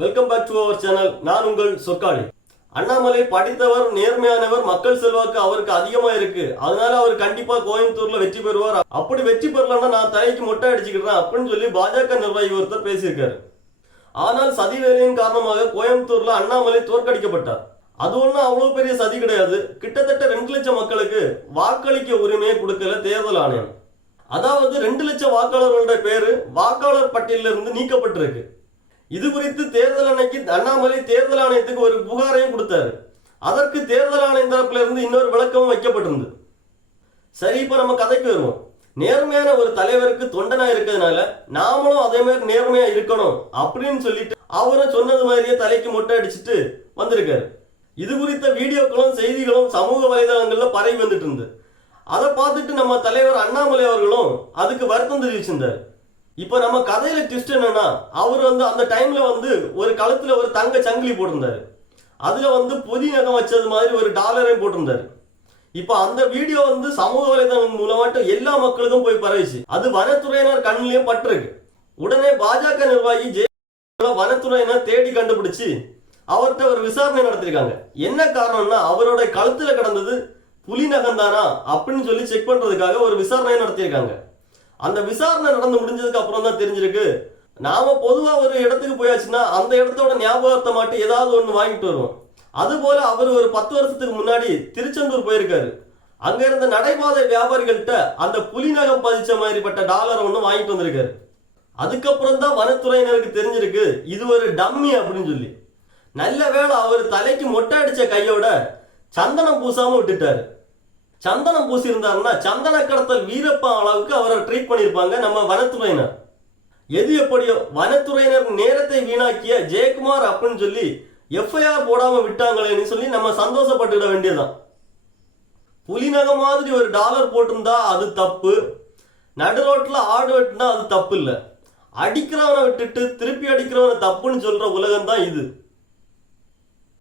Welcome back to our channel நான் உங்கள் சொக்காளி அண்ணாமலை படித்தவர் நேர்மையானவர் மக்கள் செல்வாக்கு அவருக்கு அதிகமா இருக்கு. அதனால அவர் கண்டிப்பா கோயம்புத்தூர்ல வெற்றி பெறுவார். அப்படி வெற்றி பெறலன்னா நான் தலைக்கு மொட்டை அடிச்சுக்கிறேன் அப்படின்னு சொல்லி பாஜக நிர்வாகி ஒருத்தர் பேசியிருக்காரு. ஆனால் சதி வேலையின் காரணமாக கோயம்புத்தூர்ல அண்ணாமலை தோற்கடிக்கப்பட்டார். அது ஒண்ணும் அவ்வளவு பெரிய சதி கிடையாது. கிட்டத்தட்ட ரெண்டு லட்சம் மக்களுக்கு வாக்களிக்க உரிமையை கொடுக்கல தேர்தல் ஆணையம். அதாவது ரெண்டு லட்சம் வாக்காளர்களுடைய பேரு வாக்காளர் பட்டியலிருந்து நீக்கப்பட்டிருக்கு. இது குறித்து தேர்தல் அன்னைக்கு அண்ணாமலை தேர்தல் ஆணையத்துக்கு ஒரு புகாரையும் கொடுத்தாரு. அதற்கு தேர்தல் ஆணையம் தரப்புல இருந்து இன்னொரு விளக்கமும் வைக்கப்பட்டிருந்தது. சரி இப்ப நம்ம கதைக்கு வருவோம். நேர்மையான ஒரு தலைவருக்கு தொண்டனா இருக்கிறதுனால நாமளும் அதே மாதிரி நேர்மையா இருக்கணும் அப்படின்னு சொல்லிட்டு அவரும் சொன்னது மாதிரியே தலைக்கு மொட்டை அடிச்சுட்டு வந்திருக்காரு. இது குறித்த வீடியோக்களும் செய்திகளும் சமூக வலைதளங்கள்ல பரவி வந்துட்டு இருந்து அதை பார்த்துட்டு நம்ம தலைவர் அண்ணாமலை அவர்களும் அதுக்கு வருத்தம் தெரிவிச்சிருந்தார். இப்போ நம்ம கதையில ட்விஸ்ட் என்னன்னா அவர் வந்து அந்த டைம்ல வந்து ஒரு கழுத்துல ஒரு தங்க சங்கிலி போட்டிருந்தாரு. அதுல வந்து பொதி நகம் வச்சது மாதிரி ஒரு டாலரையும் போட்டிருந்தாரு. இப்போ அந்த வீடியோ வந்து சமூக வலைதளம் மூலமாட்ட எல்லா மக்களுக்கும் போய் பரவிச்சு. அது வனத்துறையினர் கண்ணிலையும் பட்டிருக்கு. உடனே பாஜக நிர்வாகி ஜெய வனத்துறையினர் தேடி கண்டுபிடிச்சு அவர்கிட்ட ஒரு விசாரணை நடத்திருக்காங்க. என்ன காரணம்னா அவரோட கழுத்துல கிடந்தது புலி நகம்தானா அப்படின்னு சொல்லி செக் பண்றதுக்காக ஒரு விசாரணை நடத்தியிருக்காங்க. அந்த விசாரணை நடந்து முடிஞ்சதுக்கு அப்புறம் தான் தெரிஞ்சிருக்கு. நாம பொதுவா ஒரு இடத்துக்கு போயாச்சுன்னா அந்த இடத்தோட ஞாபகத்தை மாட்டி ஏதாவது ஒண்ணு வாங்கிட்டு வருவோம். அது போல அவர் ஒரு பத்து வருஷத்துக்கு முன்னாடி திருச்செந்தூர் போயிருக்காரு. அங்க இருந்த நடைபாதை வியாபாரிகள்கிட்ட அந்த புலிநகம் பதிச்ச மாதிரிப்பட்ட டாலர் ஒண்ணு வாங்கிட்டு வந்திருக்காரு. அதுக்கப்புறம் தான் வனத்துறையினருக்கு தெரிஞ்சிருக்கு இது ஒரு டம்மி அப்படின்னு சொல்லி. நல்ல வேளை அவர் தலைக்கு மொட்டை அடிச்ச கையோட சந்தனம் பூசாம விட்டுட்டாரு. சந்தனம் பூசியிருந்தாருன்னா சந்தன கடத்தல் வீரப்பா அளவுக்கு அவரை ட்ரீட் பண்ணியிருப்பாங்க நம்ம வனத்துறையினர். எது எப்படியோ வனத்துறையினர் நேரத்தை வீணாக்கிய ஜெயக்குமார் அப்படின்னு சொல்லி எஃப்ஐஆர் போடாம விட்டாங்களேன்னு சொல்லி நம்ம சந்தோஷப்பட்டுட வேண்டியதுதான். புலிநக மாதிரி ஒரு டாலர் போட்டிருந்தா அது தப்பு. நடு ரோட்டில் ஆடு வெட்டினா அது தப்பு இல்லை அடிக்கிறவனை விட்டுட்டு திருப்பி அடிக்கிறவனை தப்புன்னு சொல்ற உலகம் தான் இது.